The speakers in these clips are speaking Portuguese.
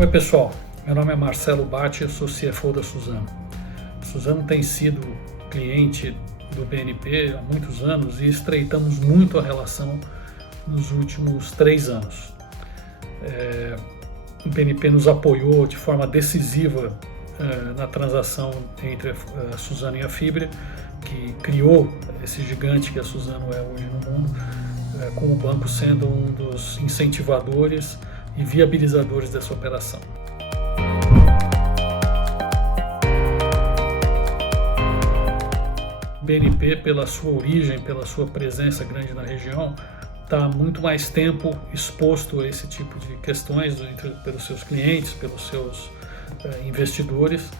Oi pessoal, meu nome é Marcelo Batti, eu sou CFO da Suzano. A Suzano tem sido cliente do BNP há muitos anos e estreitamos muito a relação nos últimos 3 anos. O BNP nos apoiou de forma decisiva na transação entre a Suzano e a Fibria, que criou esse gigante que a Suzano é hoje no mundo, com o banco sendo um dos incentivadores e viabilizadores dessa operação. O BNP, pela sua origem, pela sua presença grande na região, está há muito mais tempo exposto a esse tipo de questões pelos seus clientes, pelos seus investidores,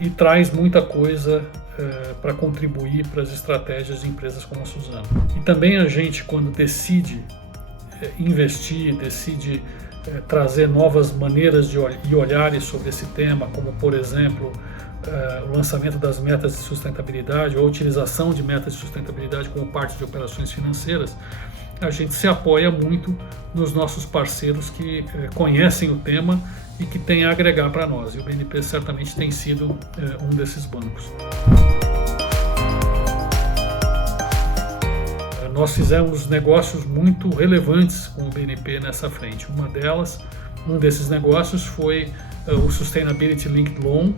e traz muita coisa para contribuir para as estratégias de empresas como a Suzano. E também a gente, quando decide investir, decide trazer novas maneiras e olhares sobre esse tema, como por exemplo o lançamento das metas de sustentabilidade ou a utilização de metas de sustentabilidade como parte de operações financeiras, a gente se apoia muito nos nossos parceiros que conhecem o tema e que têm a agregar para nós, e o BNP certamente tem sido um desses bancos. Nós fizemos negócios muito relevantes com o BNP nessa frente. Um desses negócios foi o Sustainability Linked Loan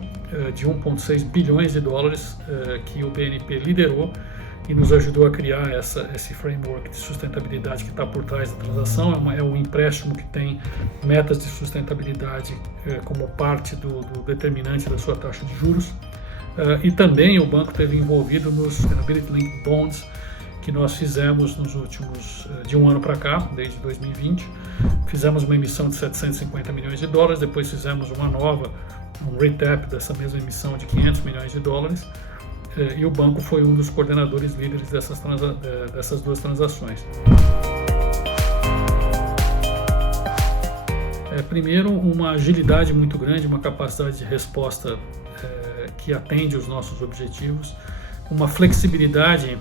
de 1,6 bilhões de dólares que o BNP liderou e nos ajudou a criar esse framework de sustentabilidade que está por trás da transação. É um empréstimo que tem metas de sustentabilidade como parte do determinante da sua taxa de juros. E também o banco esteve envolvido nos Sustainability Linked Bonds que nós fizemos nos últimos, de um ano para cá, desde 2020. Fizemos uma emissão de 750 milhões de dólares, depois fizemos um retap dessa mesma emissão de 500 milhões de dólares, e o banco foi um dos coordenadores líderes dessas duas transações. Primeiro, uma agilidade muito grande, uma capacidade de resposta que atende os nossos objetivos, uma flexibilidade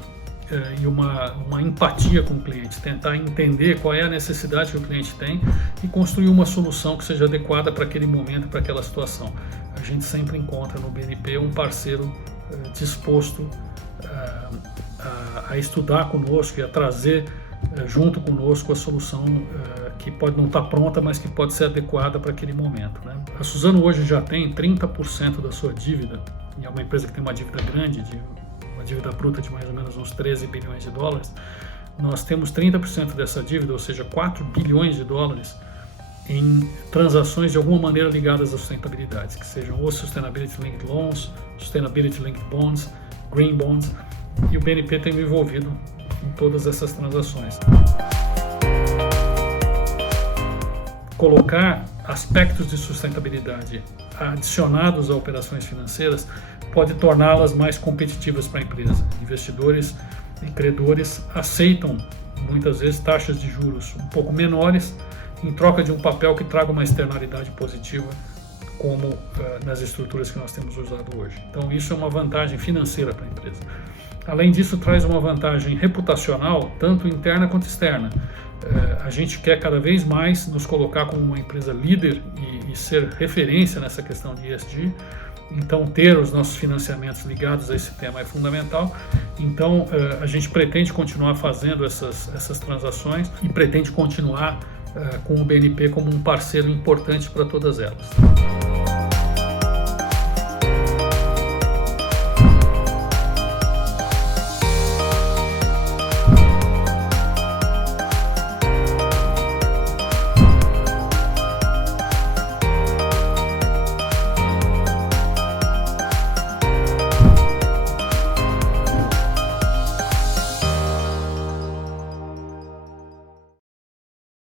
e uma empatia com o cliente, tentar entender qual é a necessidade que o cliente tem e construir uma solução que seja adequada para aquele momento, para aquela situação. A gente sempre encontra no BNP um parceiro disposto a estudar conosco e a trazer junto conosco a solução que pode não estar pronta, mas que pode ser adequada para aquele momento, né? A Suzano hoje já tem 30% da sua dívida, e é uma empresa que tem uma dívida grande, uma dívida bruta de mais ou menos uns 13 bilhões de dólares. Nós temos 30% dessa dívida, ou seja, 4 bilhões de dólares em transações de alguma maneira ligadas à sustentabilidade, que sejam os Sustainability Linked Loans, Sustainability Linked Bonds, Green Bonds, e o BNP tem me envolvido em todas essas transações. Colocar aspectos de sustentabilidade adicionados a operações financeiras pode torná-las mais competitivas para a empresa. Investidores e credores aceitam muitas vezes taxas de juros um pouco menores em troca de um papel que traga uma externalidade positiva, como nas estruturas que nós temos usado hoje. Então isso é uma vantagem financeira para a empresa. Além disso, traz uma vantagem reputacional, tanto interna quanto externa. A gente quer cada vez mais nos colocar como uma empresa líder e ser referência nessa questão de ESG. Então, ter os nossos financiamentos ligados a esse tema é fundamental. Então, a gente pretende continuar fazendo essas transações e pretende continuar com o BNP como um parceiro importante para todas elas.